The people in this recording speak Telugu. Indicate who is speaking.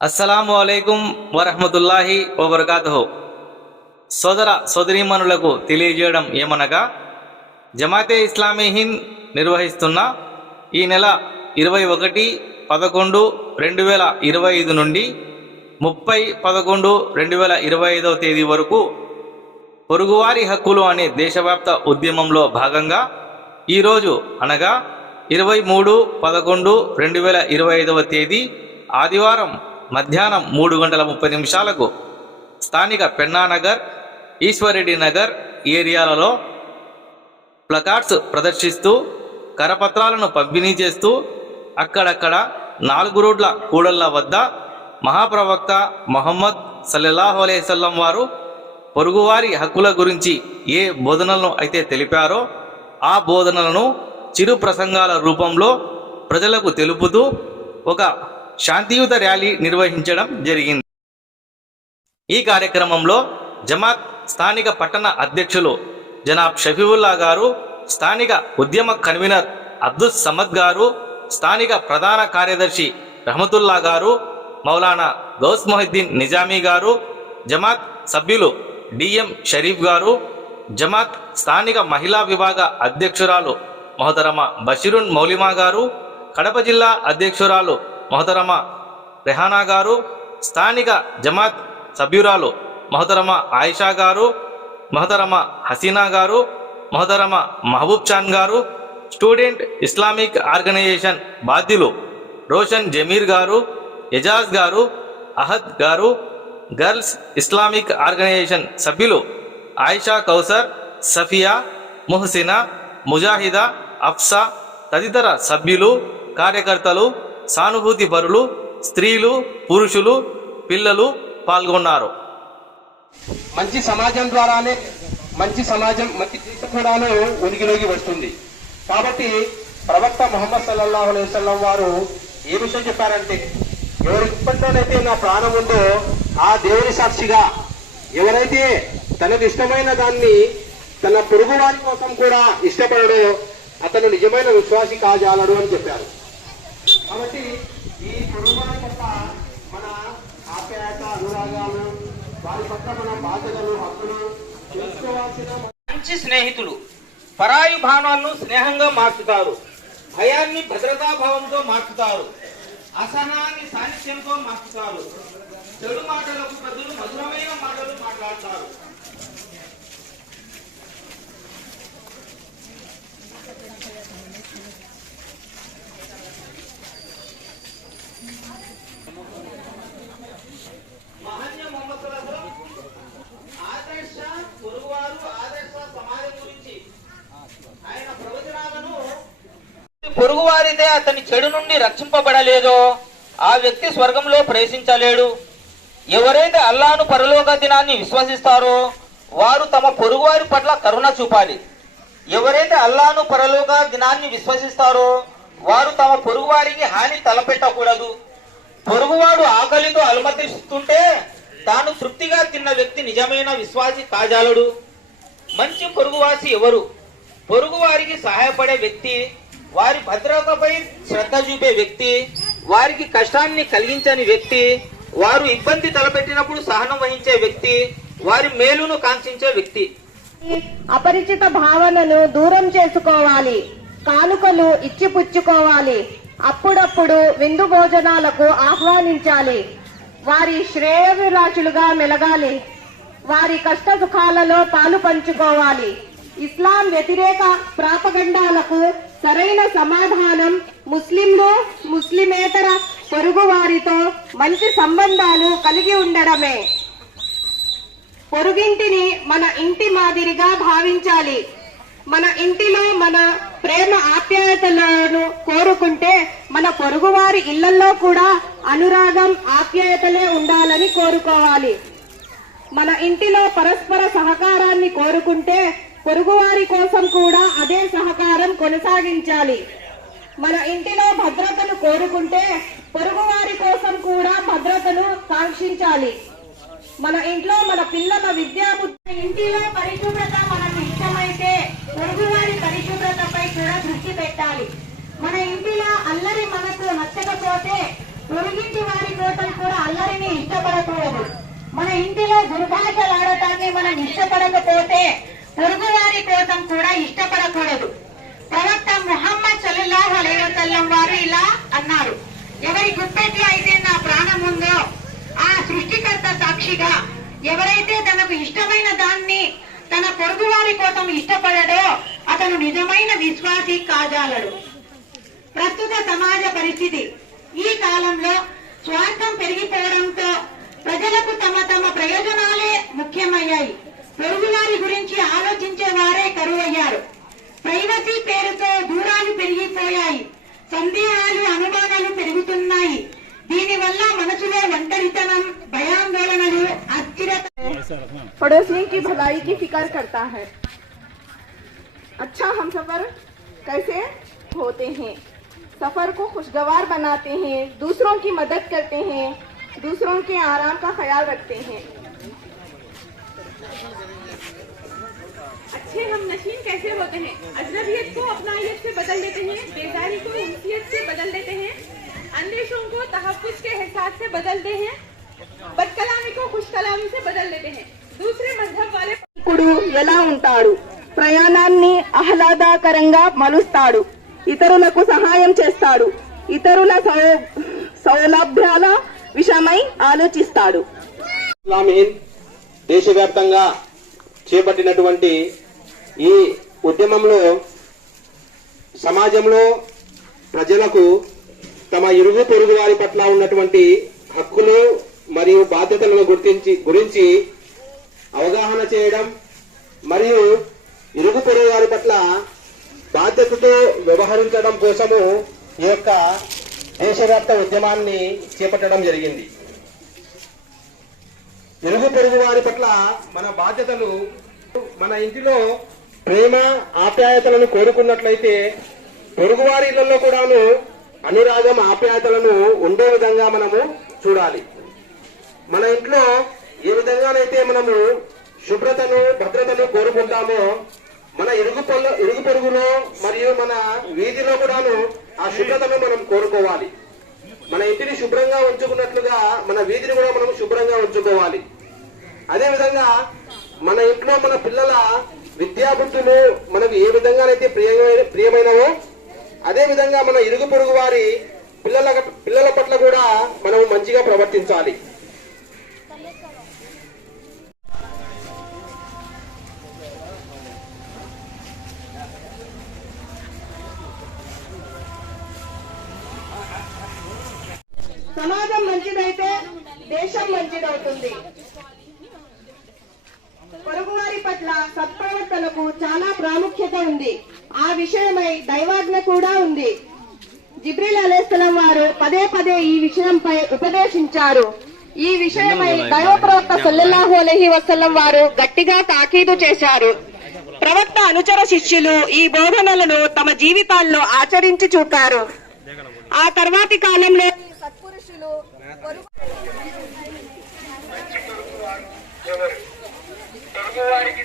Speaker 1: అస్సలాము అయికం వరహమతుల్లాహి వబర్కాతుహు. సోదర సోదరీమణులకు తెలియజేయడం ఏమనగా జమాతే ఇస్లామీ హింద్ నిర్వహిస్తున్న ఈ నెల ఇరవై ఒకటి పదకొండు రెండు వేల ఇరవై ఐదు నుండి ముప్పై పదకొండు రెండు వేల ఇరవై ఐదవ తేదీ వరకు పొరుగువారి హక్కులు అనే దేశవ్యాప్త ఉద్యమంలో భాగంగా ఈరోజు అనగా ఇరవై మూడు పదకొండు రెండు వేల ఇరవై ఐదవ తేదీ ఆదివారం మధ్యాహ్నం మూడు గంటల ముప్పై నిమిషాలకు స్థానిక పెన్నానగర్ ఈశ్వరెడ్డి నగర్ ఏరియాలలో ప్లకార్డ్స్ ప్రదర్శిస్తూ కరపత్రాలను పంపిణీ చేస్తూ అక్కడక్కడ నాలుగు రోడ్ల కూడళ్ళ వద్ద మహాప్రవక్త మహమ్మద్ సల్లల్లాహు అలైవల్లం వారు పొరుగువారి హక్కుల గురించి ఏ బోధనలను అయితే తెలిపారో ఆ బోధనలను చిరు ప్రసంగాల రూపంలో ప్రజలకు తెలుపుతూ ఒక శాంతియుత ర్యాలీ నిర్వహించడం జరిగింది. ఈ కార్యక్రమంలో జమాత్ స్థానిక పట్టణ అధ్యక్షులు జనాబ్ షఫీవుల్లా గారు స్థానిక ఉద్యమ కన్వీనర్ అబ్దుల్ సమద్ గారు స్థానిక ప్రధాన కార్యదర్శి రహమతుల్లా గారు మౌలానా గౌస్ మొహిద్దీన్ నిజామీ గారు జమాత్ సభ్యులు డిఎం షరీఫ్ గారు జమాత్ స్థానిక మహిళా విభాగ అధ్యక్షురాలు మొహతరమ బషీరున్ మౌలిమా గారు కడప జిల్లా అధ్యక్షురాలు మొహతరమ రెహానా గారు స్థానిక జమాత్ సభ్యురాలు మొహతరమ ఆయిషా గారు మొహతరమ హసీనా గారు మొహతరమ మహబూబ్ చాన్ గారు స్టూడెంట్ ఇస్లామిక్ ఆర్గనైజేషన్ బాధ్యులు రోషన్ జమీర్ గారు ఎజాజ్ గారు అహద్ గారు గర్ల్స్ ఇస్లామిక్ ఆర్గనైజేషన్ సభ్యులు ఆయిషా కౌసర్ సఫియా ముహసినా ముజాహిదా అఫ్సా తదితర సభ్యులు కార్యకర్తలు సానుభూతి పరులు స్త్రీలు పురుషులు పిల్లలు పాల్గొన్నారు.
Speaker 2: మంచి సమాజం ద్వారానే మంచి సమాజం మంచి దేశం కూడాను ఉనికిలోకి వస్తుంది. కాబట్టి ప్రవక్త మొహమ్మద్ సల్లాహు అలైహి వసల్లం వారు ఏ విషయం చెప్పారంటే ఎవరి ఇప్పటిలోనైతే నా ప్రాణం ఉందో ఆ దేవుని సాక్షిగా ఎవరైతే తనకు ఇష్టమైన దాన్ని తన పొరుగు వారి కోసం కూడా ఇష్టపడడో అతను నిజమైన విశ్వాసి కాజాలడు అని చెప్పారు. కాబట్టి ఈ పొరుగువారి పట్ల మన ఆప్యాయత అనురాగాలు వారి పట్ల మన బాధ్యతలు హక్కులు తెలుసుకోవాల్సిన
Speaker 3: మంచి స్నేహితులు. పరాయి భావాలను స్నేహంగా మార్చుతారు. భయాన్ని భద్రతాభావంతో మార్చుతారు. అసహనాన్ని సాహిత్యంతో మార్చుతారు. చెడు మాటలకు ప్రజలు మధురమైన మాటలు మాట్లాడతారు. మహన్య మొహమ్మద్ ఆదర్శ గురువారు ఆదర్శ సమాజం గురించి ఆయన ప్రవచనాలను పొరుగువారితే అతని చెడు నుండి రక్షింపబడలేదో ఆ వ్యక్తి స్వర్గంలో ప్రవేశించలేడు. ఎవరైతే అల్లాను పరలోక దినాన్ని విశ్వసిస్తారో వారు తమ పొరుగువారి పట్ల కరుణ చూపాలి. ఎవరైతే అల్లాను పరలోక దినాన్ని విశ్వసిస్తారో వారు తమ పొరుగువారికి హాని తలపెట్టకూడదు. పొరుగువాడు ఆకలితో అలమతిస్తుంటే తాను తృప్తిగా తిన్న వ్యక్తి నిజమైన విశ్వాసి కాజాలడు. మంచి పొరుగువాసి ఎవరు? పొరుగువారికి సహాయపడే వ్యక్తి వారి భద్రతపై శ్రద్ధ చూపే వ్యక్తి వారికి కష్టాన్ని కలిగించని వ్యక్తి వారు ఇబ్బంది తలపెట్టినప్పుడు సహనం వహించే వ్యక్తి వారి మేలును కాంక్షించే వ్యక్తి.
Speaker 4: అపరిచిత భావనను దూరం చేసుకోవాలి. కానుకలు ఇచ్చిపుచ్చుకోవాలి. అప్పుడప్పుడు విందు భోజనాలకు ఆహ్వానించాలి. వారి శ్రేయభిలాషులుగా మెలగాలి. వారి కష్ట సుఖాలలో పాలు పంచుకోవాలి. ఇస్లాం వ్యతిరేక ప్రాపగండాలకు సరైన సమాధానం ముస్లింలు ముస్లిమేతర పొరుగు వారితో మంచి సంబంధాలు కలిగి ఉండడమే. పొరుగింటిని మన ఇంటి మాదిరిగా భావించాలి. మన ఇంటిలో మన ప్రేమ ఆప్యాయతలను కోరుకుంటే మన పొరుగువారి ఇళ్ళలో కూడా అనురాగం ఆప్యాయతలే ఉండాలని కోరుకోవాలి. మన ఇంటిలో పరస్పర సహకారాన్ని కోరుకుంటే పొరుగువారి కోసం కూడా అదే సహకారం కొనసాగించాలి. మన ఇంటిలో భద్రతను కోరుకుంటే పొరుగువారి కోసం కూడా భద్రతను కాంక్షించాలి. మన ఇంట్లో మన పిల్లల విద్యా ఇంటిలో పరిశుభ్రత అవసరమైతే పొరుగువారి పరిశుభ్రతపై కూడా దృష్టి పెట్టాలి. మన ఇంటిలో అల్లరి మనకు నచ్చకపోతే పొరుగింటి వారి కోసం కూడా అల్లరిని ఇష్టపడకూడదు. మన ఇంటిలో దుర్భాషలు ఆడటాన్ని మనం ఇష్టపడకపోతే పొరుగువారి కోసం కూడా ఇష్టపడకూడదు. ప్రవక్త ముహమ్మద్ సల్లల్లాహు అలైవసల్లం వారు ఇలా అన్నారు ఎవరి గుప్పెట్లో అయితే నా ప్రాణం ఉందో ఆ సృష్టికర్త సాక్షిగా ఎవరైతే తనకు ఇష్టమైన దాన్ని తన పొరుగువారి కోసం ఇష్టపడడో అతను నిజమైన విశ్వాసి కాజాలడు. ప్రస్తుత సమాజ పరిస్థితి ఈ కాలంలో స్వార్థం పెరిగిపోవడంతో ప్రజలకు తమ తమ ప్రయోజనాలే ముఖ్యమయ్యాయి. పొరుగువారి గురించి ఆలోచించే వారే కరువయ్యారు. ప్రైవసీ పేరుతో దూరాలు పెరిగిపోయాయి. సందేహాలు అనుమానాలు పెరుగుతున్నాయి. దీనివల్ల మనసులో ఒంటరితనం భయాందోళనలు అస్థిరత
Speaker 5: पड़ोसियों की भलाई की फिक्र करता है अच्छा हम सफर कैसे होते हैं सफर को खुशगवार बनाते हैं दूसरों की मदद करते हैं दूसरों के आराम का ख्याल रखते हैं अच्छे हम नशीन कैसे होते हैं अजनबियत को अपनायत से बदल देते हैं बेजारी को उनसियत से बदल देते हैं अंदेशों को तहफ़ुज़ के एहसास से बदलते हैं बदकलामी को खुश कलामी से बदल देते हैं दूसरे मजहब वाले కుడు ఎలా ఉంటాడు ప్రయాణాన్ని ఆహ్లాదకరంగా మలుస్తాడు ఇతరులకు సహాయం చేస్తాడు ఇతరుల సౌ- సౌలభ్యాల విషయమై ఆలోచిస్తాడు
Speaker 2: ఇస్లామీన్ దేశవ్యాప్తంగా చేపట్టినటువంటి ఈ ఉద్యమంలో సమాజంలో ప్రజలకు తమ ఇరుగు పొరుగు వారి పట్ల ఉన్నటువంటి హక్కులు మరియు బాధ్యతలను గుర్తించి గురించి అవగాహన చేయడం మరియు ఇరుగు పొరుగు వారి పట్ల బాధ్యతతో వ్యవహరించడం కోసము ఈ యొక్క దేశవ్యాప్త ఉద్యమాన్ని చేపట్టడం జరిగింది. ఇరుగు పొరుగు వారి పట్ల మన బాధ్యతలు మన ఇంటిలో ప్రేమ ఆప్యాయతలను కోరుకున్నట్లయితే పొరుగువారి ఇళ్ళలో కూడాను అనురాగం ఆప్యాయతలను ఉండే విధంగా మనము చూడాలి. మన ఇంట్లో ఏ విధంగానైతే మనము శుభ్రతను భద్రతను కోరుకుంటామో మన ఇరుగు పొల్ల ఇరుగు పొరుగులో మరియు మన వీధిలో కూడాను ఆ శుభ్రతను మనం కోరుకోవాలి. మన ఇంటిని శుభ్రంగా ఉంచుకున్నట్లుగా మన వీధిని కూడా మనం శుభ్రంగా ఉంచుకోవాలి. అదే విధంగా మన ఇంట్లో మన పిల్లల విద్యాబుద్ధులు మనకు ఏ విధంగానైతే ప్రియమైన ప్రియమైనవో అదే విధంగా మన ఇరుగు పొరుగు వారి పిల్లల పిల్లల పట్ల కూడా మనం మంచిగా ప్రవర్తించాలి.
Speaker 4: సమాజం మంచిదైతే దేశం మంచిదవుతుంది. పొరుగువారి పట్ల సత్ప్రవర్తనకు చాలా ప్రాముఖ్యత ఉంది. ఆ విషయమై దైవాజ్ఞ కూడా ఉంది. జిబ్రిల్ అలేస్లం వారు పదే పదే ఈ విషయంపై ఉపదేశించారు. ఈ విషయమై దైవ ప్రవక్త సల్లల్లాహు అలైహి వసల్లం వారు గట్టిగా తాకీదు చేశారు. ప్రవక్త అనుచర శిష్యులు ఈ బోధనలను తమ జీవితాల్లో ఆచరించి చూపారు. ఆ తర్వాతి కాలంలో సత్పురుషులు
Speaker 6: పొరుగువారికి